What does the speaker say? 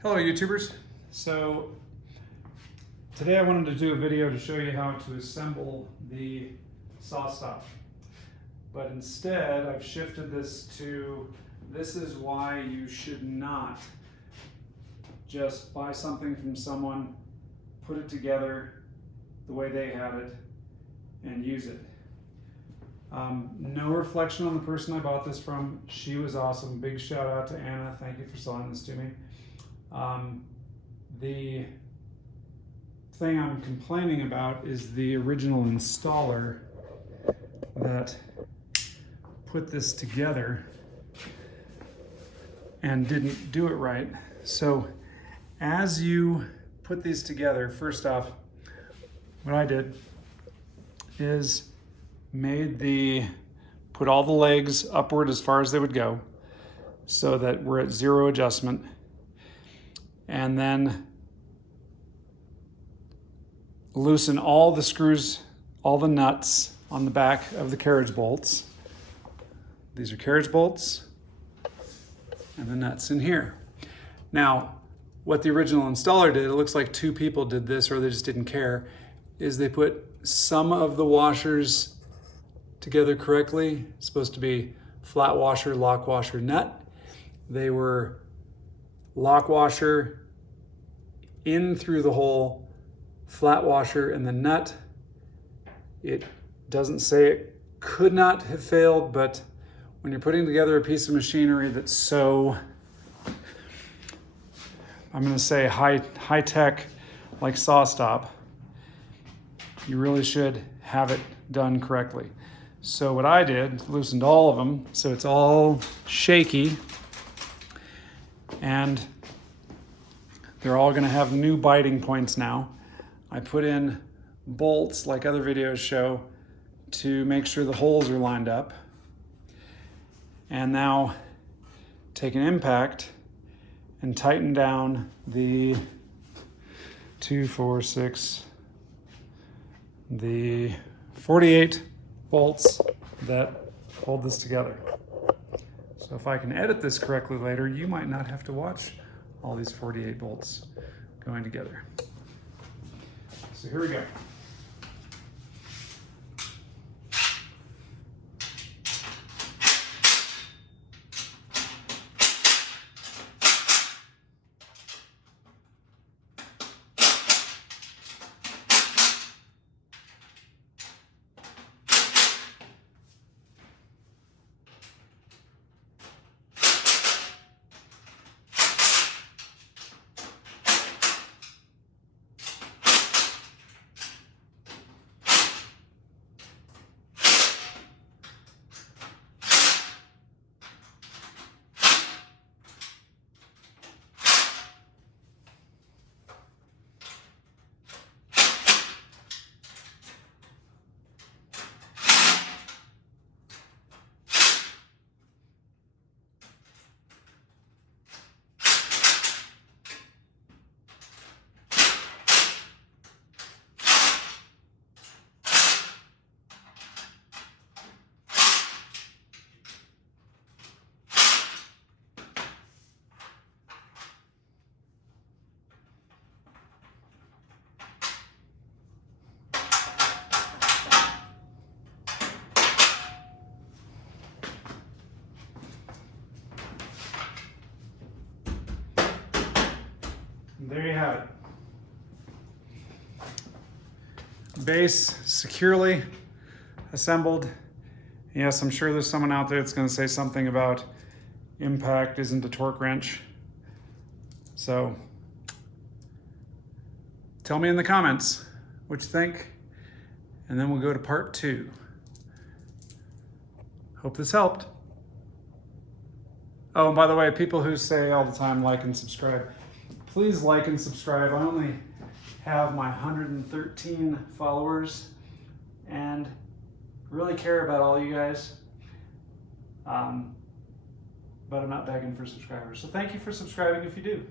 Hello YouTubers. So today I wanted to do a video to show you how to assemble the SAWSTOP. But instead I've shifted this is why you should not just buy something from someone, put it together the way they have it, and use it. No reflection on the person I bought this from. She was awesome. Big shout out to Anna. Thank you for selling this to me. The thing I'm complaining about is the original installer that put this together and didn't do it right. So as you put these together, first off, what I did is put all the legs upward as far as they would go so that we're at zero adjustment. And then loosen all the screws, all the nuts on the back of the carriage bolts. These are carriage bolts and the nuts in here. Now, what the original installer did, it looks like two people did this or they just didn't care, is they put some of the washers together correctly. It's supposed to be flat washer, lock washer, nut. They were lock washer in through the hole, flat washer and the nut. It doesn't say it could not have failed, but when you're putting together a piece of machinery that's so, I'm going to say high tech, like SAWSTOP, you really should have it done correctly. So what I did, loosened all of them so it's all shaky, and they're all going to have new biting points now. I put in bolts like other videos show to make sure the holes are lined up. And now take an impact and tighten down the 48 bolts that hold this together. So if I can edit this correctly later, you might not have to watch all these 48 bolts going together. So here we go. There you have it. Base securely assembled. Yes, I'm sure there's someone out there that's going to say something about impact isn't a torque wrench. So tell me in the comments what you think, and then we'll go to part 2. Hope this helped. Oh, and by the way, people who say all the time like and subscribe, please like and subscribe. I only have my 113 followers and really care about all you guys. But I'm not begging for subscribers. So thank you for subscribing if you do.